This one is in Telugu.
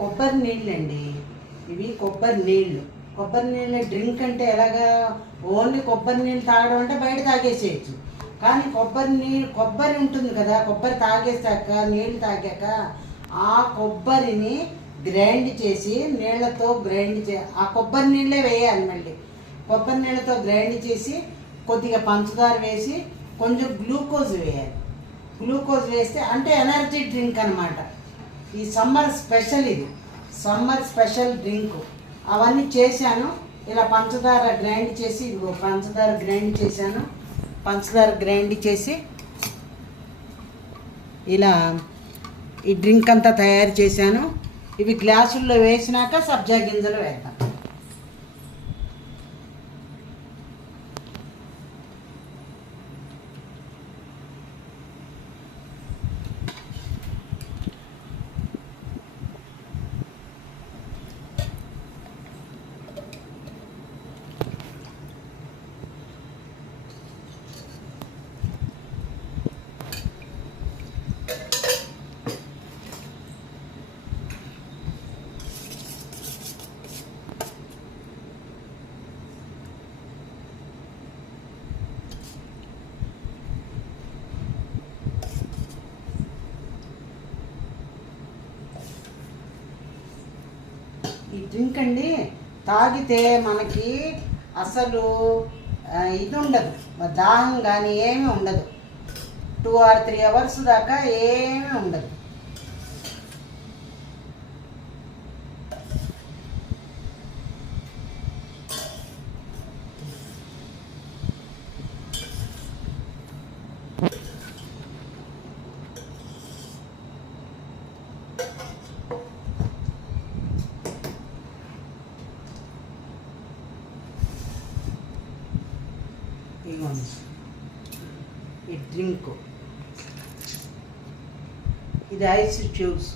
కొబ్బరి నీళ్ళు అండి ఇవి కొబ్బరి నీళ్ళు. కొబ్బరి నీళ్ళు డ్రింక్ అంటే ఎలాగా? ఓన్లీ కొబ్బరి నీళ్ళు తాగడం అంటే బయట తాగేసేయచ్చు. కానీ కొబ్బరి నీళ్ళు కొబ్బరి ఉంటుంది కదా కొబ్బరి తాగేసాక నీళ్ళు తాగాక ఆ కొబ్బరిని గ్రైండ్ చేసి నీళ్ళతో గ్రైండ్ చే ఆ కొబ్బరి నీళ్ళే వేయాలి మళ్ళీ. కొబ్బరి నీళ్ళతో గ్రైండ్ చేసి కొద్దిగా పంచదార వేసి కొంచెం గ్లూకోజ్ వేయాలి. గ్లూకోజ్ వేస్తే అంటే ఎనర్జీ డ్రింక్ అనమాట ఈ సమ్మర్ స్పెషల్ ఇది. Summer special drink. అవన్నీ చేశాను. ఇలా పంచదార గ్రైండ్ చేసి ఇదిగో పంచదార గ్రైండ్ చేశాను. పంచదార గ్రైండ్ చేసి ఇలా ఈ డ్రింక్ అంతా తయారు చేశాను. ఇవి గ్లాసుల్లో వేసినాక సబ్జా గింజలు వేద్దాం. ఈ డ్రింక్ అండి తాగితే మనకి అసలు ఇది ఉండదు దాహం కానీ ఏమీ ఉండదు. టూ ఆర్ త్రీ అవర్స్ దాకా ఏమీ ఉండదు. ఇదిగోండి ఈ డ్రింక్. ఇది ఐస్ ట్యూబ్స్